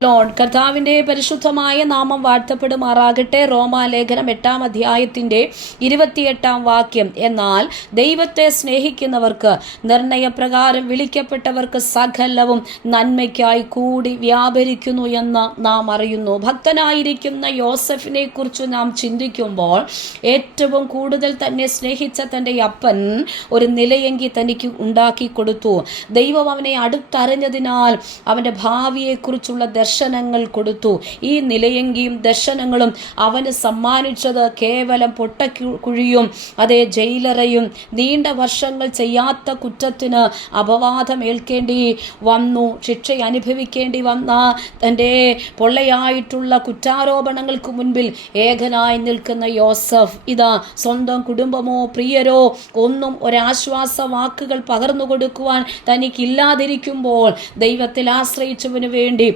Load കർത്താവിന്റെ പരിശുദ്ധമായ നാമം വാഴ്ത്തപ്പെടുമാറാകട്ടെ. റോമാലേഖനം എട്ടാം അധ്യായത്തിന്റെ ഇരുപത്തിയെട്ടാം വാക്യം. എന്നാൽ ദൈവത്തെ സ്നേഹിക്കുന്നവർക്ക് നിർണയപ്രകാരം വിളിക്കപ്പെട്ടവർക്ക് സകലവും നന്മയ്ക്കായി കൂടി വ്യാപരിക്കുന്നു എന്ന് നാം അറിയുന്നു. ഭക്തനായിരിക്കുന്ന യോസഫിനെ കുറിച്ച് നാം ചിന്തിക്കുമ്പോൾ ഏറ്റവും കൂടുതൽ തന്നെ സ്നേഹിച്ച തന്റെ അപ്പൻ ഒരു നിലയെങ്കി തനിക്ക് ഉണ്ടാക്കി കൊടുത്തു. ദൈവം അവനെ അടുത്തറിഞ്ഞതിനാൽ അവന്റെ ഭാവിയെക്കുറിച്ചുള്ള ദർശനങ്ങൾ കൊടുത്തു. ഈ നിലയെങ്കിയും ദർശനങ്ങളും അവന് സമ്മാനിച്ചത് കേവലം പൊട്ടക്കുഴിയും അതേ ജയിലറയും നീണ്ട വർഷങ്ങൾ ചെയ്യാത്ത കുറ്റത്തിന് അപവാദം ഏൽക്കേണ്ടി വന്നു. ശിക്ഷ അനുഭവിക്കേണ്ടി വന്ന തന്റെ പൊള്ളയായിട്ടുള്ള കുറ്റാരോപണങ്ങൾക്ക് മുൻപിൽ ഏകനായി നിൽക്കുന്ന യോസഫ് ഇതാ സ്വന്തം കുടുംബമോ പ്രിയരോ ഒന്നും ഒരാശ്വാസ വാക്കുകൾ പകർന്നു കൊടുക്കുവാൻ തനിക്കില്ലാതിരിക്കുമ്പോൾ ദൈവത്തിൽ ആശ്രയിച്ചവന് വേണ്ടി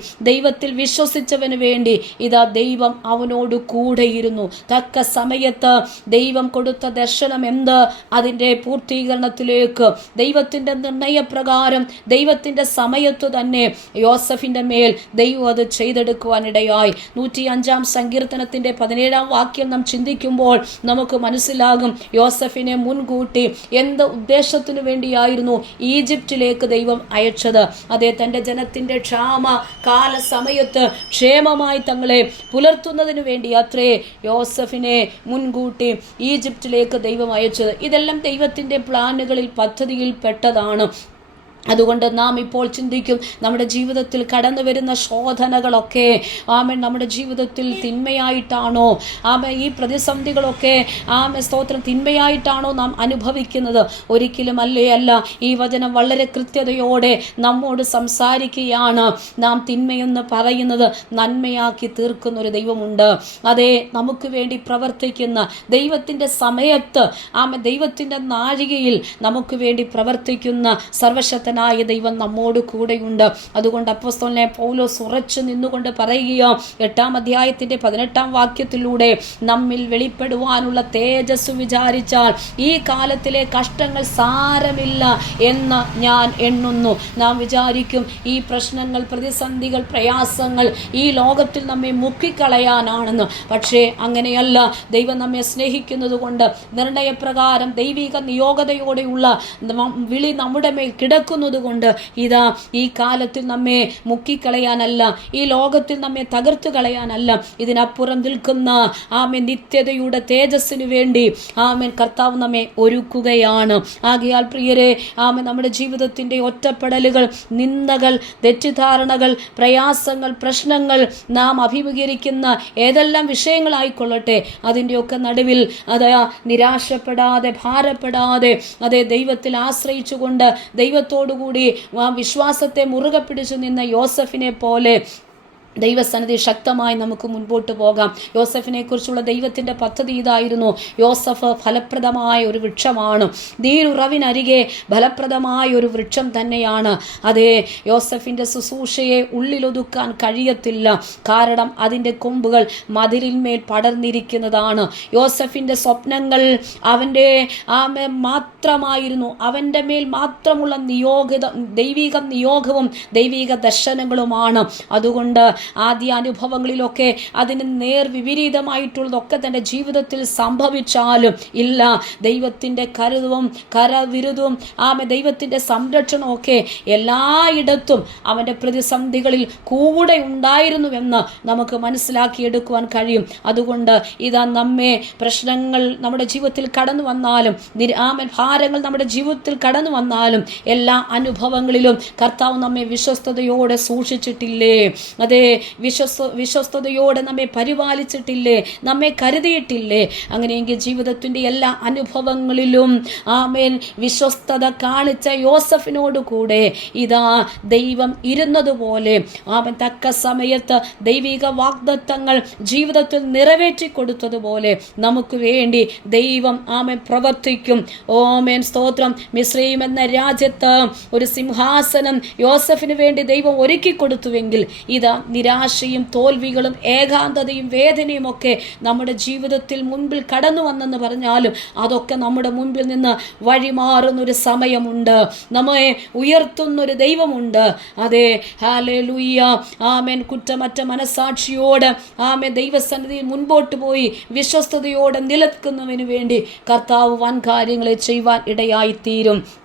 ദൈവത്തിൽ വിശ്വസിച്ചവന് വേണ്ടി ഇതാ ദൈവം അവനോട് കൂടെയിരുന്നു. തക്ക സമയത്ത് ദൈവം കൊടുത്ത ദർശനം എന്ത്? അതിന്റെ പൂർത്തീകരണത്തിലേക്ക്. ദൈവത്തിന്റെ നിർണയപ്രകാരം ദൈവത്തിന്റെ സമയത്തു തന്നെ യോസഫിന്റെ മേൽ ദൈവം അത് ചെയ്തെടുക്കുവാനിടയായി. നൂറ്റി അഞ്ചാം സങ്കീർത്തനത്തിന്റെ പതിനേഴാം വാക്യം നാം ചിന്തിക്കുമ്പോൾ നമുക്ക് മനസ്സിലാകും യോസഫിനെ മുൻകൂട്ടി എന്ത് ഉദ്ദേശത്തിനു വേണ്ടിയായിരുന്നു ഈജിപ്റ്റിലേക്ക് ദൈവം അയച്ചത്. അതേ തന്റെ ജനത്തിന്റെ ക്ഷാമ കാല സമയത്ത് ക്ഷേമമായി തങ്ങളെ പുലർത്തുന്നതിനു വേണ്ടി അത്രേ യോസഫിനെ മുൻകൂട്ടി ഈജിപ്തിലേക്ക് ദൈവം അയച്ചത്. ഇതെല്ലാം ദൈവത്തിന്റെ പ്ലാനുകളിൽ പദ്ധതിയിൽ പെട്ടതാണ്. അതുകൊണ്ട് നാം ഇപ്പോൾ ചിന്തിക്കും നമ്മുടെ ജീവിതത്തിൽ കടന്നു വരുന്ന ശോധനകളൊക്കെ ആമൻ നമ്മുടെ ജീവിതത്തിൽ തിന്മയായിട്ടാണോ? ആമ ഈ പ്രതിസന്ധികളൊക്കെ ആമ സ്തോത്രം തിന്മയായിട്ടാണോ നാം അനുഭവിക്കുന്നത്? ഒരിക്കലും അല്ലേ അല്ല ഈ വചനം വളരെ കൃത്യതയോടെ നമ്മോട് സംസാരിക്കുകയാണ്. നാം തിന്മയെന്ന് പറയുന്നത് നന്മയാക്കി തീർക്കുന്ന ഒരു ദൈവമുണ്ട്. അതെ നമുക്ക് വേണ്ടി പ്രവർത്തിക്കുന്ന ദൈവത്തിന്റെ സമയത്ത് ആമ ദൈവത്തിന്റെ നാഴികയിൽ നമുക്ക് വേണ്ടി പ്രവർത്തിക്കുന്ന സർവശക്തൻ ശക്തനായ ദൈവം നമ്മോട് കൂടെയുണ്ട്. അതുകൊണ്ട് അപ്പസ്തോലിനെ പൗലോസ് ഉറച്ചു നിന്നുകൊണ്ട് പറയുകയോ എട്ടാം അധ്യായത്തിന്റെ പതിനെട്ടാം വാക്യത്തിലൂടെ നമ്മിൽ വെളിപ്പെടുവാനുള്ള തേജസ് വിചാരിച്ചാൽ ഈ കാലത്തിലെ കഷ്ടങ്ങൾ സാരമില്ല എന്ന് ഞാൻ എണ്ണുന്നു. നാം വിചാരിക്കും ഈ പ്രശ്നങ്ങൾ പ്രതിസന്ധികൾ പ്രയാസങ്ങൾ ഈ ലോകത്തിൽ നമ്മെ മുക്കിക്കളയാനാണെന്ന്. പക്ഷേ അങ്ങനെയല്ല. ദൈവം നമ്മെ സ്നേഹിക്കുന്നത് കൊണ്ട് നിർണയപ്രകാരം ദൈവിക നിയോഗതയോടെയുള്ള വിളി നമ്മുടെ മേൽ കിടക്കുന്നു. കൊണ്ട് ഇതാ ഈ കാലത്തിൽ നമ്മെ മുക്കിക്കളയാനല്ല ഈ ലോകത്തിൽ നമ്മെ തകർത്തു കളയാനല്ല ഇതിനപ്പുറം നിൽക്കുന്ന ആമൻ നിത്യതയുടെ തേജസ്സിന് വേണ്ടി ആമൻ കർത്താവ് നമ്മെ ഒരുക്കുകയാണ്. ആകയാൽ പ്രിയരെ ആമൻ നമ്മുടെ ജീവിതത്തിന്റെ ഒറ്റപ്പെടലുകൾ നിന്ദകൾ തെറ്റിദ്ധാരണകൾ പ്രയാസങ്ങൾ പ്രശ്നങ്ങൾ നാം അഭിമുഖീകരിക്കുന്ന ഏതെല്ലാം വിഷയങ്ങളായിക്കൊള്ളട്ടെ അതിന്റെയൊക്കെ നടുവിൽ അത് നിരാശപ്പെടാതെ ഭാരപ്പെടാതെ അതേ ദൈവത്തിൽ ആശ്രയിച്ചുകൊണ്ട് ദൈവത്തോടുകൂടി ആ വിശ്വാസത്തെ മുറുകെ പിടിച്ചു നിന്ന യോസഫിനെ പോലെ ദൈവസന്നിധി ശക്തമായി നമുക്ക് മുൻപോട്ട് പോകാം. യോസഫിനെ കുറിച്ചുള്ള ദൈവത്തിന്റെ പദ്ധതി ഇതായിരുന്നു. യോസഫ് ഫലപ്രദമായ ഒരു വൃക്ഷമാണ്. നീരുറവിനരികെ ഫലപ്രദമായ ഒരു വൃക്ഷം തന്നെയാണ്. അതേ യോസഫിന്റെ ശുശ്രൂഷയെ ഉള്ളിലൊതുക്കാൻ കഴിയത്തില്ല. കാരണം അതിന്റെ കൊമ്പുകൾ മതിലിന്മേൽ പടർന്നിരിക്കുന്നതാണ്. യോസഫിന്റെ സ്വപ്നങ്ങൾ അവന്റെ ആമ മാത്രമായിരുന്നു. അവന്റെ മേൽ മാത്രമുള്ള നിയോഗിത ദൈവിക നിയോഗവും ദൈവിക ദർശനങ്ങളുമാണ്. അതുകൊണ്ട് ആദ്യ അനുഭവങ്ങളിലൊക്കെ അതിന് നേർ വിപരീതമായിട്ടുള്ളതൊക്കെ തന്റെ ജീവിതത്തിൽ സംഭവിച്ചാലും ഇല്ല. ദൈവത്തിന്റെ കരുതവും കരവിരുതും ആമെ ദൈവത്തിന്റെ സംരക്ഷണമൊക്കെ എല്ലായിടത്തും അവന്റെ പ്രതിസന്ധികളിൽ കൂടെ ഉണ്ടായിരുന്നുവെന്ന് നമുക്ക് മനസ്സിലാക്കിയെടുക്കുവാൻ കഴിയും. അതുകൊണ്ട് ഇതാ നമ്മെ പ്രശ്നങ്ങൾ നമ്മുടെ ജീവിതത്തിൽ കടന്നു വന്നാലും നിരാമൻ ഭാരങ്ങൾ നമ്മുടെ ജീവിതത്തിൽ കടന്നു വന്നാലും എല്ലാ അനുഭവങ്ങളിലും കർത്താവ് നമ്മെ വിശ്വസ്തയോടെ സൂക്ഷിച്ചിട്ടില്ലേ? അതേ വിശ്വസ്ത വിശ്വസ്തയോടെ നമ്മെ പരിപാലിച്ചിട്ടില്ലേ? നമ്മെ കരുതിയിട്ടില്ലേ? അങ്ങനെയെങ്കിൽ ജീവിതത്തിന്റെ എല്ലാ അനുഭവങ്ങളിലും ആമേൻ. വിശ്വസ്തത കാണിച്ച യോസഫിനോട് കൂടെ ഇതാ ദൈവം ഇരുന്നതുപോലെ ആമൻ തക്ക സമയത്ത് ദൈവിക വാഗ്ദത്തങ്ങൾ ജീവിതത്തിൽ നിറവേറ്റി കൊടുത്തതുപോലെ നമുക്ക് വേണ്ടി ദൈവം ആമൻ പ്രവർത്തിക്കും. ഓമേൻ സ്തോത്രം. മിശ്രീം എന്ന രാജ്യത്ത് ഒരു സിംഹാസനം യോസഫിന് വേണ്ടി ദൈവം ഒരുക്കി കൊടുത്തുവെങ്കിൽ ഇതാ നിരാശയും തോൽവികളും ഏകാന്തതയും വേദനയും ഒക്കെ നമ്മുടെ ജീവിതത്തിൽ മുൻപിൽ കടന്നു വന്നെന്ന് പറഞ്ഞാലും അതൊക്കെ നമ്മുടെ മുൻപിൽ നിന്ന് വഴിമാറുന്നൊരു സമയമുണ്ട്. നമ്മെ ഉയർത്തുന്നൊരു ദൈവമുണ്ട്. അതെ ഹാലേ ലൂയ്യ ആമേൻ. കുറ്റമറ്റ മനസാക്ഷിയോട് ആമേ ദൈവസന്നിധിയിൽ മുൻപോട്ട് പോയി വിശ്വസ്തയോടെ നിലനിൽക്കുന്നതിന് വേണ്ടി കർത്താവ് വൻ കാര്യങ്ങളെ ചെയ്യുവാൻ ഇടയായിത്തീരും.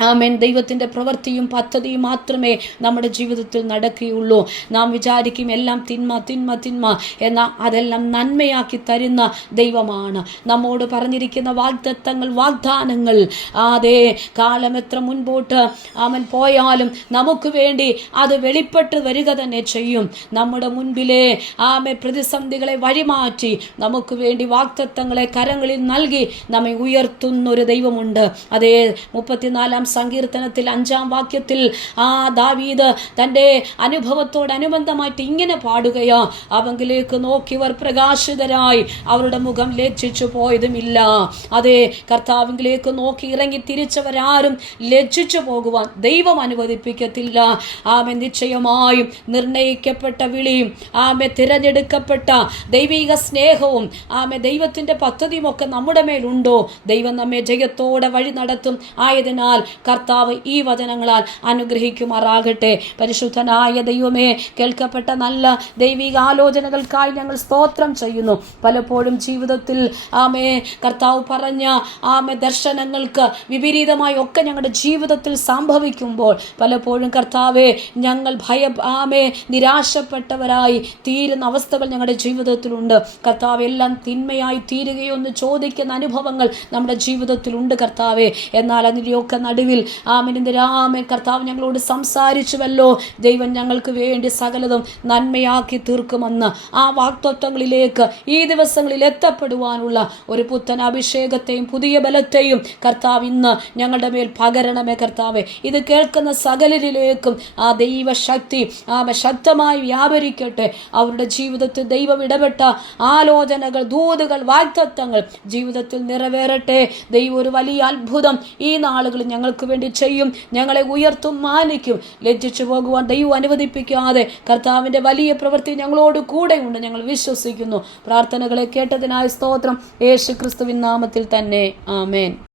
ആമേൻ. ദൈവത്തിന്റെ പ്രവൃത്തിയും പദ്ധതിയും മാത്രമേ നമ്മുടെ ജീവിതത്തിൽ നടക്കുകയുള്ളൂ. നാം വിചാരിക്കും എല്ലാം തിന്മ തിന്മ തിന്മ എന്നാൽ അതെല്ലാം നന്മയാക്കി തരുന്ന ദൈവമാണ്. നമ്മോട് പറഞ്ഞിരിക്കുന്ന വാഗ്ദത്തങ്ങൾ വാഗ്ദാനങ്ങൾ. അതെ കാലം എത്ര മുൻപോട്ട് അവൻ പോയാലും നമുക്ക് വേണ്ടി അത് വെളിപ്പെട്ട് വരിക തന്നെ ചെയ്യും. നമ്മുടെ മുൻപിലെ ആമേ പ്രതിസന്ധികളെ വഴിമാറ്റി നമുക്ക് വേണ്ടി വാഗ്ദത്തങ്ങളെ കരങ്ങളിൽ നൽകി നമ്മെ ഉയർത്തുന്നൊരു ദൈവമുണ്ട്. അതേ മുപ്പത്തിനാലാം സങ്കീർത്തനത്തിൽ അഞ്ചാം വാക്യത്തിൽ ആ ദാവീദ് തന്റെ അനുഭവത്തോടനുബന്ധമായിട്ട് ഇങ്ങനെ പാടുകയാ. അവങ്കിലേക്ക് നോക്കിയവർ പ്രകാശിതരായി. അവരുടെ മുഖം ലജ്ജിച്ചു പോയതുമില്ല. അതെ കർത്താവിങ്കിലേക്ക് നോക്കി ഇറങ്ങി തിരിച്ചവരാരും ലജ്ജിച്ചു പോകുവാൻ ദൈവം അനുവദിപ്പിക്കത്തില്ല. ആമെ നിശ്ചയമായും നിർണയിക്കപ്പെട്ട വിളിയും ആമെ തിരഞ്ഞെടുക്കപ്പെട്ട ദൈവിക സ്നേഹവും ആമെ ദൈവത്തിന്റെ പദ്ധതിയും ഒക്കെ നമ്മുടെ മേലുണ്ടോ? ദൈവം നമ്മെ ജയത്തോടെ വഴി നടത്തും. ആയതിനാൽ കർത്താവ് ഈ വചനങ്ങളാൽ അനുഗ്രഹിക്കുമാറാകട്ടെ. പരിശുദ്ധനായ ദൈവമേ കേൾക്കപ്പെട്ട നല്ല ദൈവിക ആലോചനകൾക്കായി ഞങ്ങൾ സ്തോത്രം ചെയ്യുന്നു. പലപ്പോഴും ജീവിതത്തിൽ ആമേ കർത്താവ് പറഞ്ഞ ആമേ ദർശനങ്ങൾക്ക് വിപരീതമായി ഒക്കെ ഞങ്ങളുടെ ജീവിതത്തിൽ സംഭവിക്കുമ്പോൾ പലപ്പോഴും കർത്താവെ ഞങ്ങൾ ഭയ ആമേ നിരാശപ്പെട്ടവരായി തീരുന്ന അവസ്ഥകൾ ഞങ്ങളുടെ ജീവിതത്തിലുണ്ട്. കർത്താവ് എല്ലാം തിന്മയായി തീരുകയോ എന്ന് ചോദിക്കുന്ന അനുഭവങ്ങൾ നമ്മുടെ ജീവിതത്തിലുണ്ട് കർത്താവെ. എന്നാൽ അതിന്റെയൊക്കെ നടുവിൽ. ആമനിന്റെ രാമൻ കർത്താവ് ഞങ്ങളോട് സംസാരിച്ചുവല്ലോ. ദൈവം ഞങ്ങൾക്ക് വേണ്ടി സകലതും നന്മയാക്കി തീർക്കുമെന്ന് ആ വാക്തത്വങ്ങളിലേക്ക് ഈ ദിവസങ്ങളിൽ എത്തപ്പെടുവാനുള്ള ഒരു പുത്തൻ അഭിഷേകത്തെയും പുതിയ ബലത്തെയും കർത്താവ് ഇന്ന് ഞങ്ങളുടെ മേൽ പകരണമേ കർത്താവെ. ഇത് കേൾക്കുന്ന സകലരിലേക്കും ആ ദൈവശക്തി ആമ ശക്തമായി വ്യാപരിക്കട്ടെ. അവരുടെ ജീവിതത്തിൽ ദൈവം ഇടപെട്ട ആലോചനകൾ ദൂതുകൾ വാക്തത്വങ്ങൾ ജീവിതത്തിൽ നിറവേറട്ടെ. ദൈവം ഒരു വലിയ അത്ഭുതം ഈ നാളുകളിൽ ഞങ്ങൾക്ക് വേണ്ടി ചെയ്യും. ഞങ്ങളെ ഉയർത്തും മാനിക്കും. ലജ്ജിച്ചു പോകുവാൻ ദൈവം അനുവദിപ്പിക്കാതെ കർത്താവിന്റെ വലിയ പ്രവൃത്തി ഞങ്ങളോട് കൂടെയുണ്ട്. ഞങ്ങൾ വിശ്വസിക്കുന്നു. പ്രാർത്ഥനകളെ കേട്ടതിനായ സ്തോത്രം. യേശു ക്രിസ്തുവിൻ നാമത്തിൽ തന്നെ. ആമേൻ.